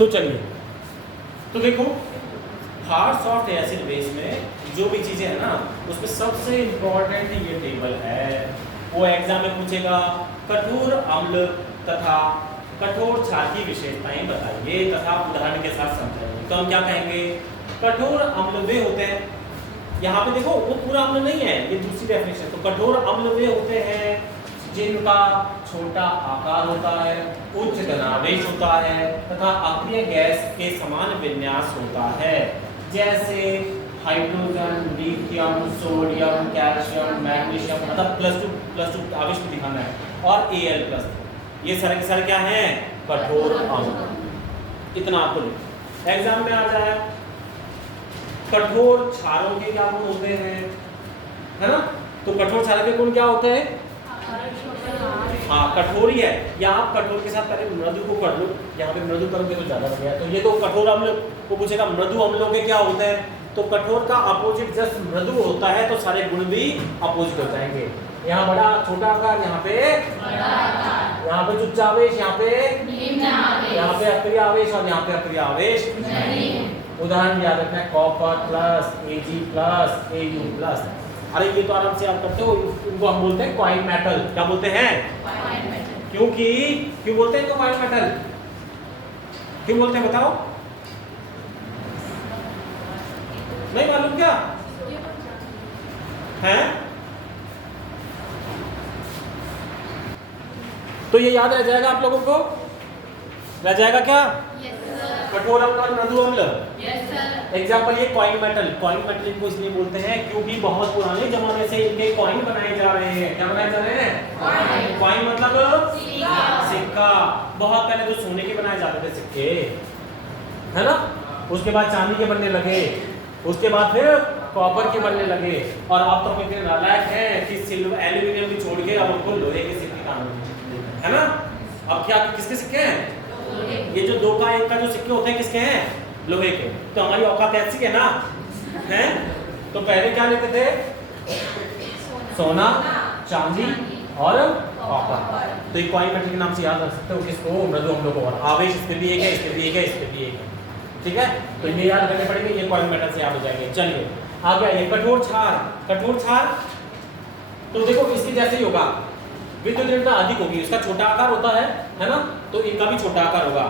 तो चलिए, तो देखो हार्ड सॉफ्ट एसिड बेस में जो भी चीज़ें हैं ना, उसमें सबसे इम्पोर्टेंट ये टेबल है। वो एग्जाम में पूछेगा कठोर अम्ल तथा कठोर क्षार की विशेषताएं बताइए तथा उदाहरण के साथ समझाइए। तो हम क्या कहेंगे, कठोर अम्ल वे होते हैं, यहाँ पे देखो वो पूरा अम्ल नहीं है, ये दूसरी डेफिनेशन। तो कठोर अम्ल वे होते हैं जिनका छोटा आकार होता है, उच्च धनावेश होता है तथा अक्रिय गैस के समान विन्यास होता है, जैसे hydrogen, lithium, sodium, calcium, magnesium, मतलब +2 आवेश भी दिखाना है, और Al+। ये सारे के सारे क्या हैं, कठोर अम्ल। इतना आपको एग्जाम में आ जाए। कठोर क्षारों के क्या गुण होते हैं, है ना? तो कठोर क्षारों के गुण क्या होते हैं? हाँ, कठोर ही है। या आप कठोर के साथ पहले मृदु को कर लो, यहाँ पे मृदु करोगे तो ज्यादा बढ़िया। तो ये तो कठोर अम्ल को पूछेगा मृदु अम्लों के क्या होते हैं, तो कठोर का अपोजिट जस्ट मृदु होता है, तो सारे गुण भी अपोजिट हो जाएंगे। यहाँ बड़ा छोटा आकार, यहाँ पे बड़ा आकार, यहाँ पे उच्च आवेश, यहाँ पे निम्न आवेश, यहाँ पे अक्रिय आवेश और यहाँ पे अक्रिय आवेश नहीं। उदाहरण याद रखना है, कॉपर प्लस, Ag+, Au+। अरे ये तो आराम से आप करते हो, इनको हम बोलते हैं क्वाइन मेटल। क्या बोलते हैं? Coin metal. क्यों बोलते हैं इनको क्वाइन मेटल? क्यों बोलते हैं बताओ? नहीं मालूम क्या है? तो ये याद रह जाएगा आप लोगों को, रह जाएगा क्या? कठोर अम्ल और मृदु अम्ल। एग्जाम्पल ये कॉइन मेटल। कॉइन मेटल इनको इसलिए बोलते हैं क्योंकि बहुत पुराने जमाने से इनके कॉइन बनाए जा रहे हैं। क्या बनाए जा रहे हैं? कॉइन मतलब सिक्का। बहुत पहले तो सोने के बनाए जाते थे सिक्के, है ना? उसके बाद चांदी के बनने लगे, उसके बाद फिर कॉपर के बनने लगे, और अब तो इतने नालायक हैं कि सिल्वर एल्यूमिनियम भी छोड़ के अब उनको लोहे के सिक्के काम है ना? अब क्या किसके सिक्के हैं? ये जो 2 का 1 का जो सिक्के होते हैं किसके हैं? लोहे के। तो हमारी औकात ऐसी है ना, हैं? तो पहले क्या लेते थे? सोना, चांदी और कॉपर। तो ये कॉइन मेटल के नाम से याद रख सकते हो किसको? मृदु अम्लों को। और आवेश इस पे भी एक है, इस पे भी एक है, इस पे भी एक है, ठीक है? तो ये याद करने पड़ेंगे, ये कॉइन मेटल से याद हो जाएंगे। चलिए आगे आइए, कठोर क्षार। कठोर क्षार तो देखो इसकी जैसे ही होगा, विद्युत ऋणता अधिक होगी, इसका छोटा आकार होता है ना? तो इनका भी छोटा आकार होगा,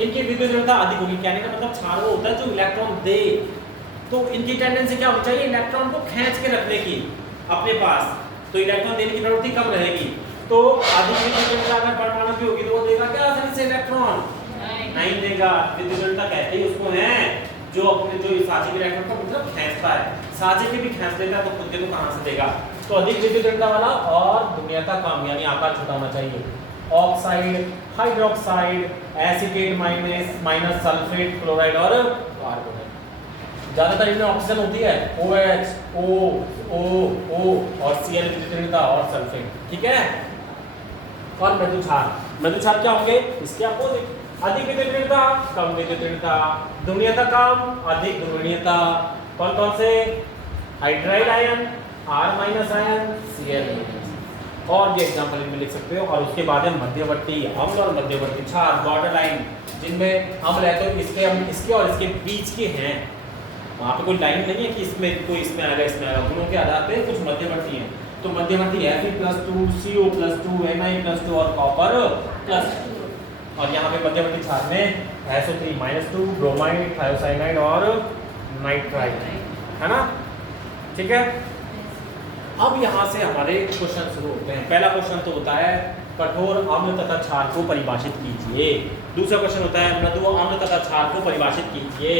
इनकी विद्युत ऋणता अधिक होगी। कहने का मतलब क्षार वो होता है जो इलेक्ट्रॉन दे, तो इनकी टेंडेंसी क्या होनी चाहिए? इलेक्ट्रॉन को खींच के रखने की अपने पास, तो इलेक्ट्रॉन देने की प्रवृत्ति कम रहेगी। तो अधिक विद्युत ऋणता अगर परमाणु की होगी तो वो देगा क्या आसानी से? इलेक्ट्रॉन नहीं देगा। विद्युत ऋणता कहते ही उसको है जो अपने जो साझे के इलेक्ट्रॉन को मतलब खींचता है, साझे के भी खींच लेता है, तो खुद के तो कहां से देगा? तो अधिक विद्युत ऋणता वाला और दुनियाता कम, यानी आकार छोटा होना चाहिए। Oxide, hydroxide, acetate minus sulphate, chloride और कार्बोनेट। ज्यादातर इनमें ऑक्सीजन होती है, OH, O और Cl विद्युत ऋणता और सल्फेट, ठीक है? और मृदु क्षार, मृदु क्षार क्या होंगे? इसके अपोजिट। अधिक विद्युत ऋणता, कम विद्युत ऋणता, ध्रुवीयता कम, अधिक ध्रुवीयता। कौन कौन से? Hydride ion, R- ion, Cl। और भी एग्जाम्पल इनमें लिख सकते हो। और उसके बाद है मध्यवर्ती अम्ल और मध्यवर्ती क्षार, बॉर्डर लाइन, जिनमें अम्ल है तो इसके और इसके बीच के हैं। वहाँ पे कोई लाइन नहीं है कि इसमें कोई इसमें आएगा, इसमें आएगा। गुणों के आधार पे कुछ मध्यवर्ती हैं। तो मध्यवर्ती Fe+2, CO+2, Na+2 और कॉपर +2। और यहाँ पे मध्यवर्ती क्षार में SO3-2, ब्रोमाइड, थायोसाइनाइड और नाइट्राइड, है ना? ठीक है। अब यहाँ से हमारे क्वेश्चन शुरू होते हैं। पहला क्वेश्चन तो होता है कठोर अम्ल तथा क्षार को परिभाषित कीजिए। दूसरा क्वेश्चन होता है मृदु अम्ल तथा क्षार को परिभाषित कीजिए।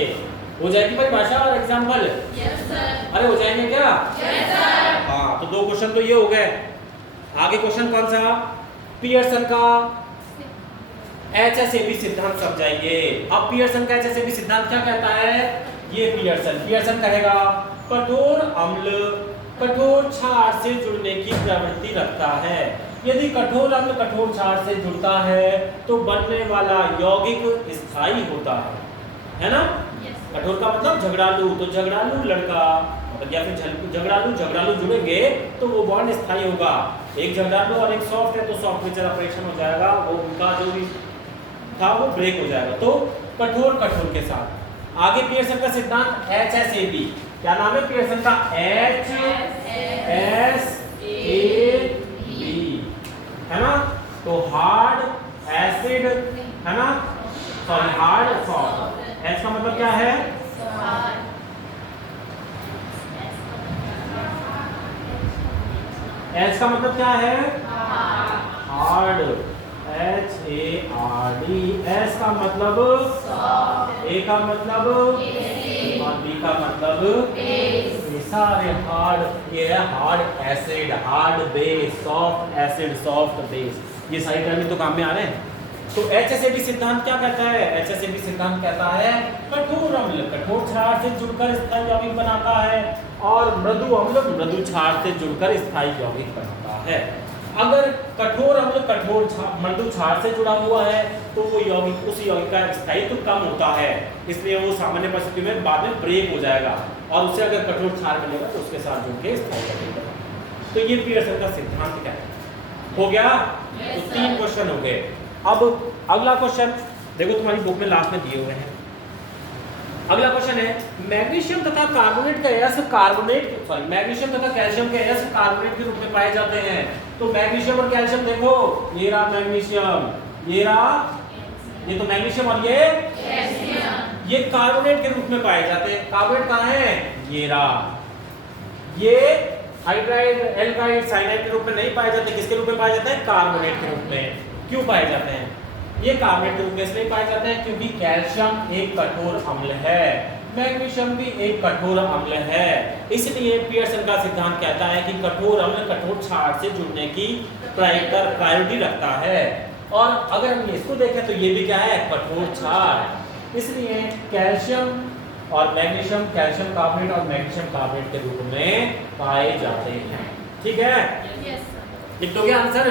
हो जाएगी परिभाषा और एग्जाम्पल? Yes sir. अरे हो जाएंगे क्या? Yes sir. हाँ, तो 2 क्वेश्चन तो ये हो गए। आगे क्वेश्चन कौन सा? पियर्सन का HSAB सिद्धांत समझाइए। अब पियर्सन का HSAB सिद्धांत क्या कहता है? ये पियर्सन कहेगा कठोर अम्ल कठोर क्षार से जुड़ने की प्रवृत्ति रखता है। यदि कठोर अम्ल कठोर क्षार से जुड़ता है तो बनने वाला यौगिक स्थायी होता है ना? कठोर का मतलब झगड़ालू, तो झगड़ालू लड़का मतलब या फिर झगड़ालू जुड़ेंगे तो वो बॉन्ड स्थायी होगा। एक झगड़ालू और एक सॉफ्ट है तो सॉफ्ट में जरा ऑपरेशन हो जाएगा, वो उनका जो भी था वो ब्रेक हो जाएगा। तो कठोर कठोर के साथ। आगे पियर्सन का सिद्धांत HSAB, क्या नाम है पियर्सन का? HSAB, है ना? तो हार्ड, एसिड, है ना, सॉरी हार्ड, सॉफ्ट। एच का मतलब क्या है? एच का मतलब क्या है? Hard, HARD। एस का मतलब ए का मतलब और बी का मतलब ये सारे हार्ड, ये है hard acid, hard base, soft acid, soft base, ये सारी टर्म तो काम में आ रहे हैं। तो HSAB सिद्धांत क्या कहता है? HSAB सिद्धांत कहता है कठोर अम्ल कठोर क्षार से जुड़कर स्थायी यौगिक बनाता है और मृदु अम्ल मृदु क्षार से जुड़कर स्थायी यौगिक बनाता है। अगर कठोर अम्ल मृदु क्षार से जुड़ा हुआ है तो वो यौगिक, उस यौगिक का स्थायित्व कम होता है, इसलिए वो सामान्य परिस्थिति में बाद में ब्रेक हो जाएगा और उसे अगर कठोर क्षार मिलेगा तो उसके साथ जुड़ के स्थायी यौगिक बनेगा। तो ये पियर्सन का सिद्धांत क्या है? हो गया? तो 3 क्वेश्चन हो गए। अब अगला क्वेश्चन देखो, तुम्हारी बुक में लास्ट में दिए हुए हैं। अगला क्वेश्चन है मैग्नीशियम तथा कार्बोनेट का एस मैग्नीशियम तथा कैल्शियम के एस कार्बोनेट के रूप में पाए जाते हैं। तो मैग्नीशियम और कैल्शियम देखो, ये रहा मैग्नीशियम, ये रहा, ये तो मैग्नीशियम और ये कैल्शियम, ये कार्बोनेट के रूप में पाए जाते हैं। कार्बोनेट कहाँ है? ये रहा। ये हाइड्राइड, एल्काइड, साइनाइड के रूप में नहीं पाए जाते, किसके रूप में पाए जाते हैं? कार्बोनेट के रूप में। क्यों पाए जाते हैं? ये कार्बोनेट के रूप में इसलिए पाए जाते हैं क्योंकि कैल्शियम एक कठोर अम्ल है, मैग्नीशियम भी एक कठोर अम्ल है। इसलिए पियर्सन का सिद्धांत कहता है कि कठोर अम्ल कठोर क्षार से जुड़ने की प्रायोरिटी रखता है। और अगर हम इसको देखें तो ये भी क्या है? कठोर क्षार। इसलिए कैल्शियम और मैग्नीशियम कैल्शियम कार्बोनेट और मैग्नीशियम कार्बोनेट के रूप में पाए जाते हैं। ठीक है? लिख दोगे आंसर?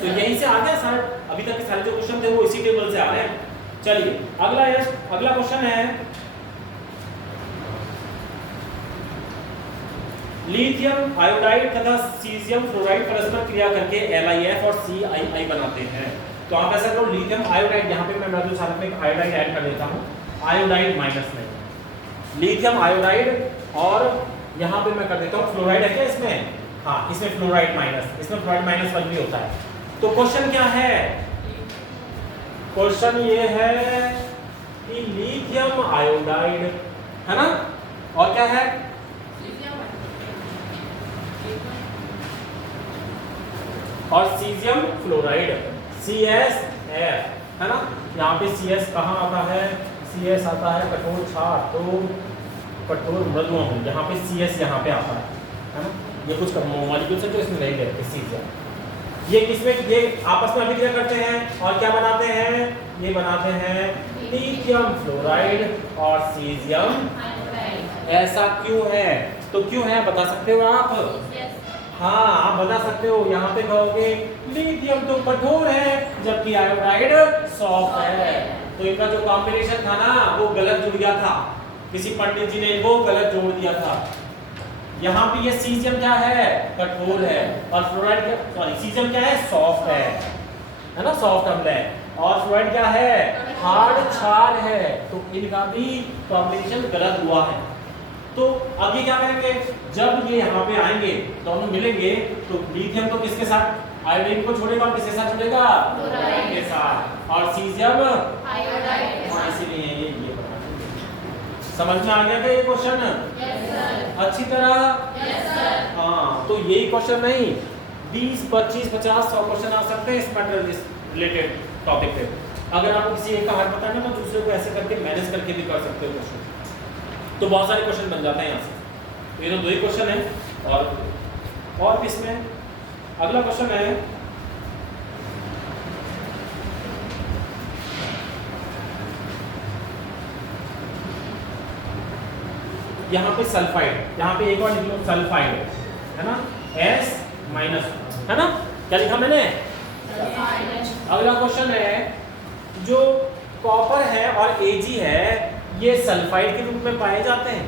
तो यहीं से आ गया सर, अभी तक के सारे जो क्वेश्चन थे वो इसी टेबल से आ रहे हैं। चलिए अगला क्वेश्चन है लिथियम आयोडाइड तथा सीजियम फ्लोराइड परस्पर क्रिया करके LiF और ClI बनाते हैं। तो आप ऐसा करो, लिथियम आयोडाइड, यहाँ पे मैं मृदु साथ में एक आयोडाइड ऐड कर देता हूँ, आयोडाइड माइनस में लिथियम आयोडाइड, और यहाँ पे मैं कर देता हूँ फ्लोराइड है क्या इसमें? हाँ, इसमें फ्लोराइड माइनस, इसमें फ्लोराइड माइनस वन भी होता है। तो क्वेश्चन क्या है? क्वेश्चन ये है कि लिथियम आयोडाइड, है ना, और क्या है? और सीजियम फ्लोराइड CsF, है ना। यहाँ पे CS कहाँ आता है? CS आता है कठोर क्षार, तो कठोर मृदु अम्ल, यहाँ पे CS यहाँ पे आता है ना। ये कुछ मॉलिक्यूल्स है जो इसमें नहीं रहते सीजियम, ये किसमें, ये आपस में अभिक्रिया करते हैं और क्या बनाते हैं? ये बनाते हैं लिथियम फ्लोराइड और सीजियम। ऐसा क्यों है? तो क्यों है बता सकते हो आप? हाँ, आप बता सकते हो। यहाँ पे कहोगे लिथियम तो कठोर है जबकि आयोडाइड सॉफ्ट है, तो इनका जो कॉम्बिनेशन था ना वो गलत जुड़ गया था, किसी पंडित जी ने इनको गलत जोड़ दिया था। यहाँ पे ये सीजियम क्या है? कठोर है, और फ्लोराइड सीजियम क्या है? सॉफ्ट है ना, सॉफ्ट अम्ल है, और फ्लोराइड क्या है? हार्ड क्षार है। तो इनका भी कॉम्बिनेशन गलत हुआ है। तो अब ये क्या करेंगे, जब ये यहाँ पे आएंगे दोनों मिलेंगे तो लिथियम तो किसके साथ? आयोडीन को छोड़ेगा और किसके साथ छोड़ेगा? फ्लोराइड के साथ, और सीजियम आयोडाइड के साथ। इसीलिए ये बना। समझ में आ गया क्या ये क्वेश्चन? Yes sir. अच्छी तरह? Yes sir. हाँ, तो यही क्वेश्चन नहीं 20, 25, 50, 100 क्वेश्चन आ सकते हैं इस मैटर रिलेटेड टॉपिक पे। अगर आपको किसी एक का हाथ पता है ना तो दूसरे को ऐसे करके मैनेज करके भी कर सकते हो क्वेश्चन, तो बहुत सारे क्वेश्चन बन जाते हैं यहाँ से। तो ये तो 2 ही क्वेश्चन है, और इसमें अगला क्वेश्चन है यहाँ पे सल्फाइड, यहाँ पे एक और लिख लो सल्फाइड, है ना, S माइनस, है ना। क्या लिखा मैंने? अगला क्वेश्चन है जो कॉपर है और Ag है ये सल्फाइड के रूप में पाए जाते हैं।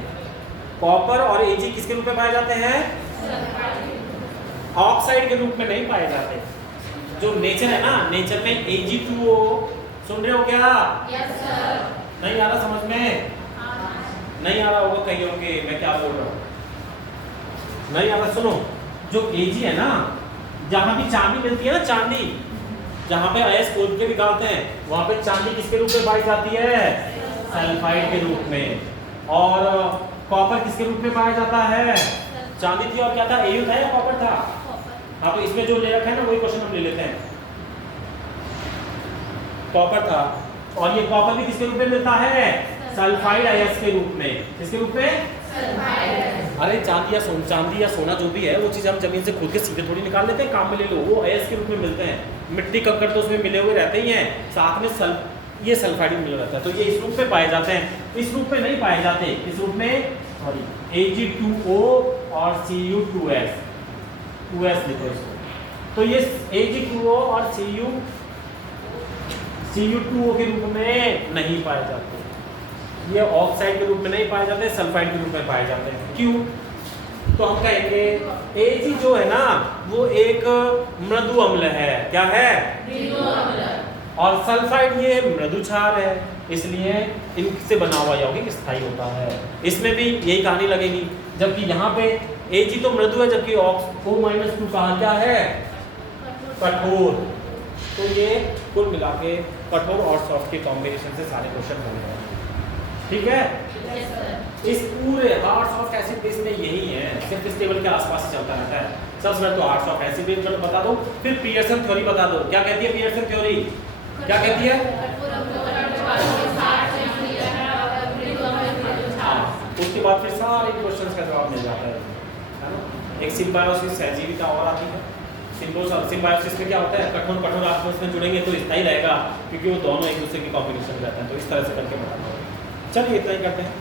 कॉपर और Ag किसके रूप में पाए जाते हैं? ऑक्साइड के रूप में नहीं पाए जाते। जो नेचर है ना, नेचर में सुन रहे हो क्या? Yes sir. नहीं आ रहा समझ में? नहीं आ रहा होगा कहीं होंगे मैं क्या बोल रहा हूँ, नहीं आ रहा। सुनो, जो Ag है ना, जहां भी चांदी मिलती है ना, चांदी जहां पे अयस्क खोद के निकालते हैं वहां पे चांदी किसके रूप में पाई जाती है? सल्फाइड के रूप में। और कॉपर किसके रूप में पाया जाता है? चांदी थी और क्या था? Au था या कॉपर था? हाँ, तो इसमें जो ले रखा है ना वही क्वेश्चन हम ले लेते हैं। कॉपर था, और ये कॉपर भी किसके रूप में मिलता है? सल्फाइड अयस्क के रूप में। किसके रूप में? सल्फाइड। अरे चांदी या सोना जो भी है वो चीज हम जमीन से खोद के सीधे थोड़ी निकाल लेते हैं, काम में ले लो, वो अयस्क के रूप में मिलते हैं। मिट्टी कंकड़ तो उसमें मिले हुए रहते ही हैं, साथ में ये सल्फाइड मिल रहता है, तो ये इस रूप में पाए जाते हैं। इस रूप में नहीं पाए जाते, इस रूप में सॉरी Ag2O और Cu2S, 2S लिखो इसको। तो ये Ag2O और Cu2O के रूप में नहीं पाए जाते, ये ऑक्साइड के रूप में नहीं पाए जाते, सल्फाइड के रूप में पाए जाते हैं। क्यों? तो हम कहेंगे Ag जो है ना वो एक मृदु अम्ल है। क्या है? मृदु अम्ल। और सल्फाइड ये मृदु क्षार है, इसलिए इनसे बना हुआ यौगिक स्थायी होता है। इसमें भी यही कहानी लगेगी, जबकि यहाँ पे Ag तो मृदु है, जबकि O-2 कहा क्या है? कठोर। तो ये कुल मिला के कठोर और सॉफ्ट के कॉम्बिनेशन से सारे क्वेश्चन बन रहे हैं। ठीक है? Yes sir. इस पूरे हार्ड सॉफ्ट एसिड बेस में यही है, सिर्फ इस टेबल के आसपास ही चलता रहता है। सबसे पहले तो हार्ड सॉफ्ट एसिड बेस बता दो, फिर पियर्सन थ्योरी बता दो। क्या कहती है पियर्सन थ्योरी? क्या कहती है? उसके बाद फिर सारे क्वेश्चंस का जवाब मिल जाता है ना। एक सिम्बायोसिस सहजीविता और आती है। सिम्बायोसिस में क्या होता है? कठोर आपस में जुड़ेंगे तो स्थायी रहेगा, क्योंकि वो दोनों एक दूसरे की कॉम्बिनेशन रहते हैं। तो इस तरह से करके बताते हैं। चलिए इतना ही करते हैं।